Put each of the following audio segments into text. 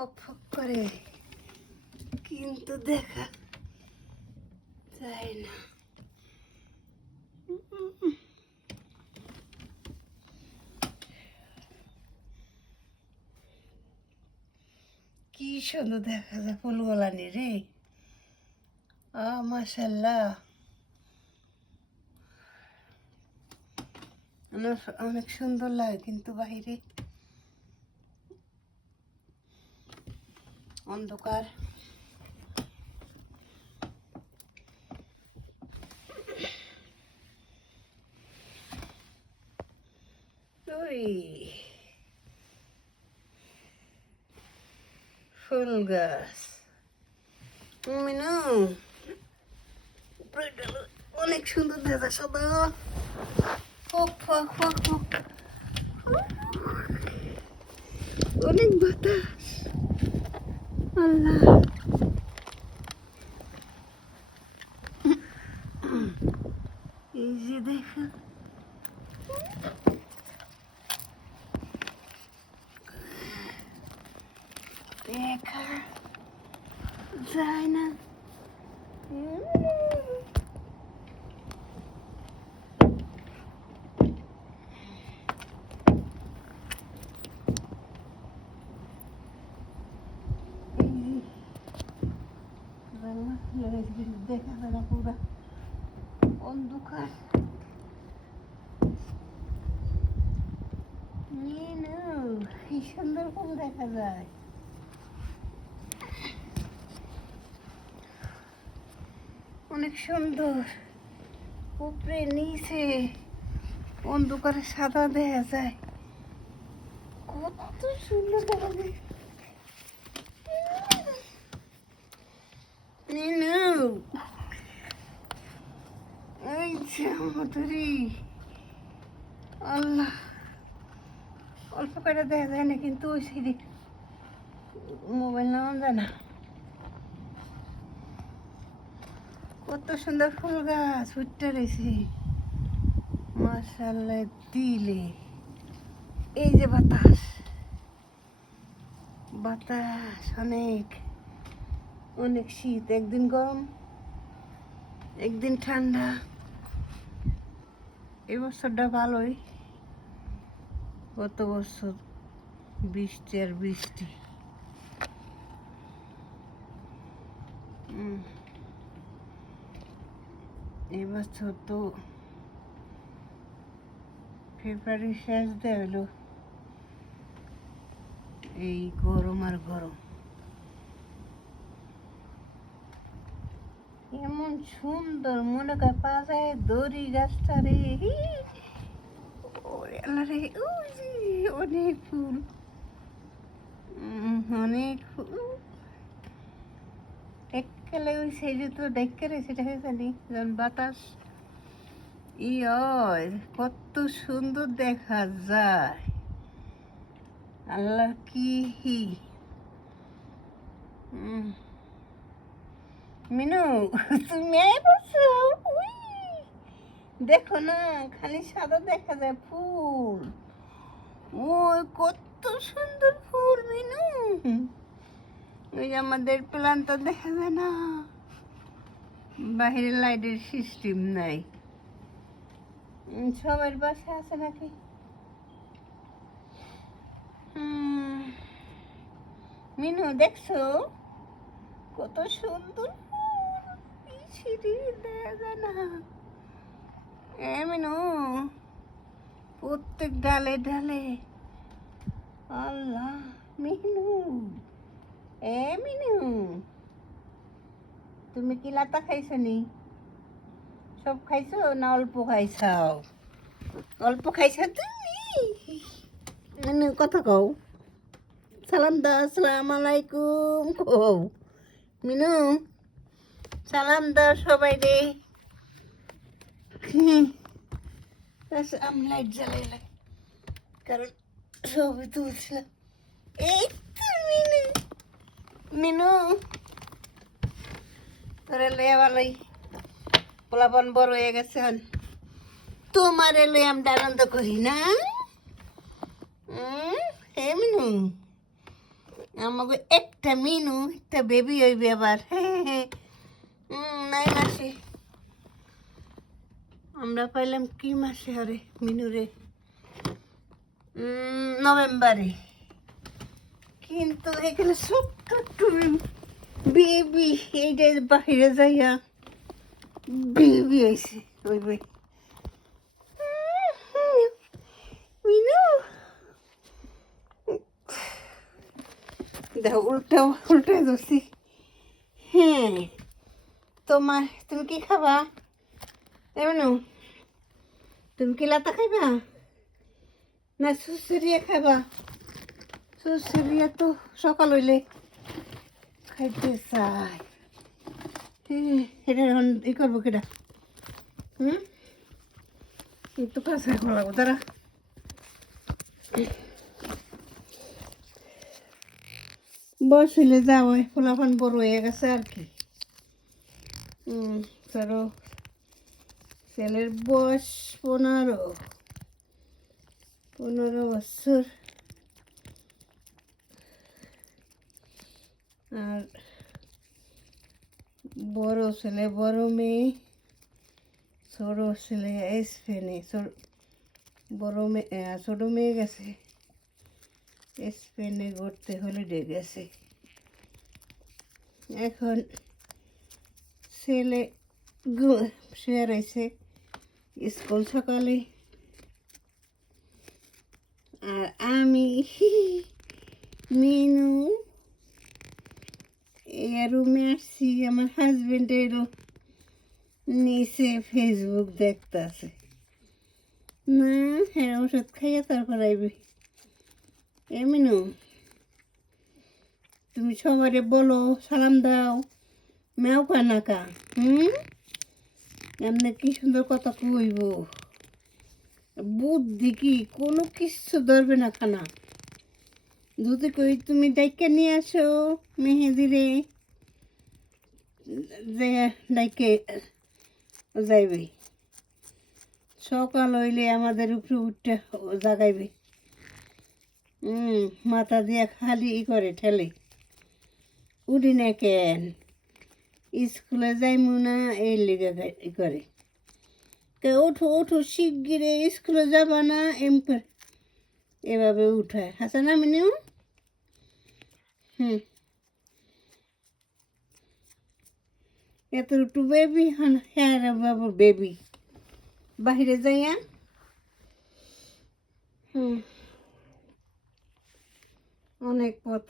ফক ফক করে, কিন্তু দেখা যায় না। কি সুন্দর দেখা যায় ফুলগুলানি রে। মাশাল্লাহ, অনেক সুন্দর লাগে, কিন্তু বাইরে অন্ধকার। ওই ফুল গাছ মিনু, অনেক সুন্দর দেখা যায় সাদা। ফক ফক ফক ফক, অনেক বাতাস। আল্লাহ, এই যে দেখো, দেখা যায় না। দেখা যায় না, পুরা অন্ধকার। কি সুন্দর ফুল দেখা যায়, অনেক সুন্দর। উপরে নিচে অন্ধকারে সাদা দেখা যায়, কত সুন্দর দেখা যায়। এই যে আমাদেরই আল্লাহ, অল্প করে দেখা যায় না, কিন্তু ওই সাইডে মোবাইল নেওয়া যায় না। কত সুন্দর ফুল গাছ উঠতে রয়েছে, মাশাআল্লাহ দিলে। এই যে বাতাস, বাতাস অনেক, অনেক শীত, একদিন গরম একদিন ঠান্ডা। এই বছরটা ভালোই, গত বছর বৃষ্টি আর বৃষ্টি। এই বছর তো ফেব্রুয়ারি শেষ দিয়ে হলো এই গরম আর গরম। এমন সুন্দর, মনে করে পাশায় দড়ি গাছটা রে, রে অনেক ফুল, অনেক ফুল। দেখলে ওই সাইডে তো দেখে রে, সেটা জানি যেমন বাতাস কত সুন্দর দেখা যায়। আল্লাহ কি মিনু, তুমি বলছো দেখো না, খালি সাদা দেখা যায় ফুল। ওই কত সুন্দর ফুল মিনু, ওই যে আমাদের প্ল্যানটা দেখা যায় না, বাহিরে লাইটের সিস্টেম নাই। সবার বাসা আছে নাকি? মিনু দেখছো কত সুন্দর সিঁড়ি দেখা যায় না। মিনু, প্রত্যেক ডালে ডালে। আল্লাহ মিনু, মিনু, তুমি কি লাতা খাইছো নি? সব খাইছো না অল্প খাইছাও? অল্প খাইছো তুমি? মিনু কথা কও, সালাম দাও, আসসালামু আলাইকুম কও। মিনু সালাম দাও সবাই রে। আমি লাইট জ্বালাইলাম কারণ ছবি তুলছিলাম। এই তো মিনু, মিনু তোর এলে ভালোই, পোলাপন বড় হয়ে গেছে, তোমার এলে আমরা আনন্দ করি না। হে মিনু, আমাকে একটা মিনু একটা বেবি হইবে আবার 9 মাসে। আমরা পাইলাম কি মাসে আরে মিনুরে? নভেম্বরে। কিন্তু এখানে ছোট্ট একটু বেবি এইটা বাহিরে যাইয়া বেবি হয়েছে ওই বই মিনু। দেখো উল্টা উল্টা ধরছি। হ্যাঁ তোমার তুমি কি খাবা? এমন তুমি কি লাতা খাইবা না সুসুরিয়া খাবা? সুসুরিয়া তো সকাল হইলে খাইতে চাই। হ্যাঁ এটা এখন ই করবো কেটা? একটু কাছে এখন লাগবো তারা। বয়স হইলে যাওয়া ফলাফল বড় হয়ে গেছে আর কি। ধরো ছেলের বয়স 15 বছর আর বড় ছেলে বড় মেয়ে, ছোট ছেলে স্পেনে, বড় মেয়ে ছোট মেয়ে গেছে স্পেনে ঘুরতে, হলিডে গেছে। এখন ছেলে শুয়ে রয়েছে, স্কুল সকালে। আর আমি মিনু রুমে আসছি। আমার হাজবেন্ডেরও নিচে ফেসবুক দেখতেছে। না হ্যাঁ ওষুধ খাইয়া তারপর আইবি। মিনু তুমি সবারে বলো, সালাম দাও, ম্যাও কানাকা। এমনি কি সুন্দর কথা কইব, বুদ্ধি কি কোনো কিছু ধরবে না খানা। যদি কই তুমি ডাইকা নিয়ে আসো মেহেদিরে, যে ডাইকে যাইবে। সকাল হইলে আমাদের উপরে উঠতে জাগাইবে। মাথা দিয়া খালি ই করে ঠেলে, উঠি না কেন, স্কুলে যাইমু না এই লেগে ই করে। উঠো উঠো শিগগিরে স্কুলে যাবা না এভাবে উঠায়। হাসা না মিনু? এত একটু বেবি হ্যাঁ বাবু বেবি বাহিরে যাইয়া অনেক পথ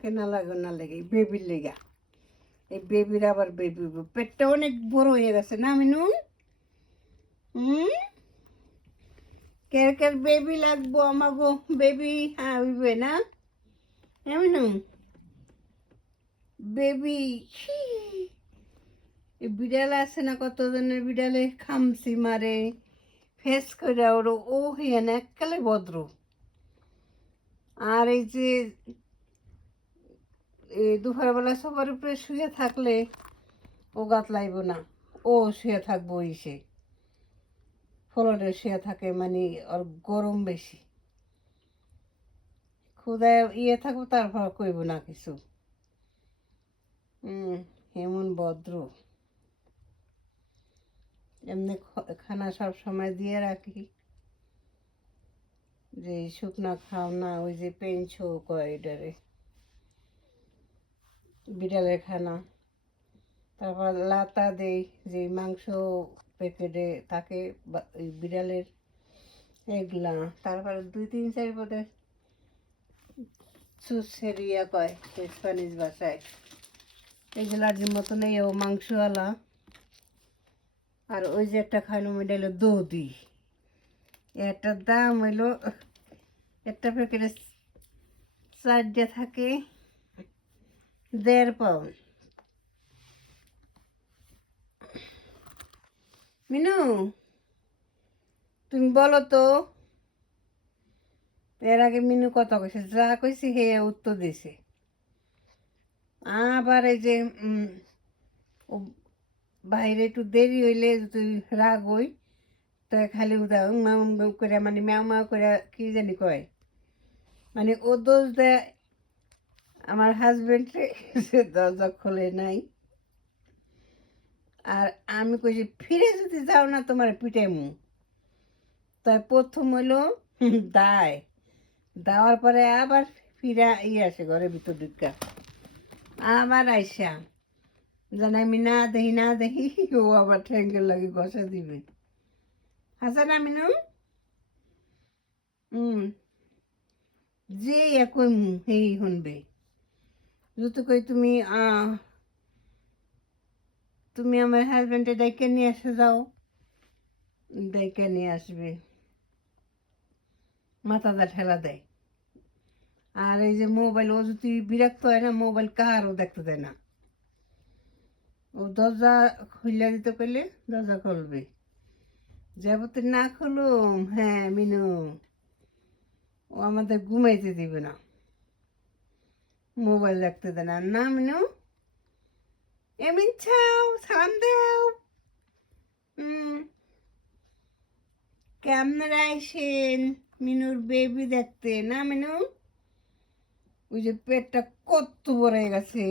কেনা লাগে না লেগে বেবির লেগা। এই বেবির আবার বেবি পেটটা অনেক বড় হয়ে গেছে না মিনু? কের কের বেবি লাগবো আমাগো, বেবি হইবে না মিনু? বেবি বিড়াল আছে না, কতজনের বিড়ালে খামসি মারে, ফেস করে ওর ও হইয়া না এককালে ভদ্র। আর এই যে দুপুরবেলা সবার উপরে শুয়ে থাকলে ও গাতলাইব না, ও শুয়ে থাকবো সে ফলনে শুয়ে থাকে, মানে ওর গরম বেশি। ক্ষুদায় ইয়ে থাকবো তারপর কইব না কিছু। এমন ভদ্র। এমনি খানা সব সময় দিয়ে রাখি, যে শুকনা খাও না, ওই যে পেঞ্ছো কয় এটারে বিড়ালের খানা। তারপর লাতা দেই, যে মাংস প্যাকেটে থাকে বিড়ালের, এগুলা। তারপর 2-3-4 বোধহয় সুসেরিয়া কয় স্প্যানিশ ভাষায়, এগুলার মতন এই ও মাংসওয়ালা। আর ওই যে একটা খাইলো এটা হলো দৌদি, এটার দাম হইলো একটা প্যাকেটে 4 থাকে 1.5 পাউন্ড। মিনু তুমি বলো তো, এর আগে মিনু কথা কইছে, যা কইছি হে উত্তর দিছে। আবার এই যে ও বাইরে একটু দেরি হইলে তুই রাগ হই, তো খালি উদা মাউ করে, মানে ম্যাও ম্যাও করে কি জানি কয়, মানে ও দোষ দেয় আমার হাজবেন্ড সে দরজা খোলে নাই। আর আমি কইছি ফিরে যদি যাও না তোমার পিটাইমু। তাই প্রথম হইলো দায়, দেওয়ার পরে আবার ফিরা আসে ঘরের ভিতর ঢুকা, আবার আইসা যেন আমি না দেখি না দেখি ও আবার ঠ্যাঙ্গের লাগে ঘষা দিবে। হাসান আমিনু যে একই হেই শুনবে যদি কই তুমি তুমি আমার হাজব্যান্ডে ডাইকে নিয়ে আসে যাও, ডাইকে নিয়ে আসবে, মাথাটা ঠেলা দেয়। আর এই যে মোবাইল, ও যদি বিরক্ত হয় না, মোবাইল কারও দেখতে দেয় না। ও দরজা খুলে দিতে কইলে দরজা খুলবে, যাবতীয় না খুলুম হ্যাঁ মিনু, ও আমাদের ঘুমাইতে দিবে না, মোবাইল দেখতে দেয় না। না মিনু, এমিন ছাও সালাম দাও। কেমনে আইসেন মিনুর বেবি দেখতে? না মিনু, ওই যে পেটটা কত বড় হয়ে গেছে।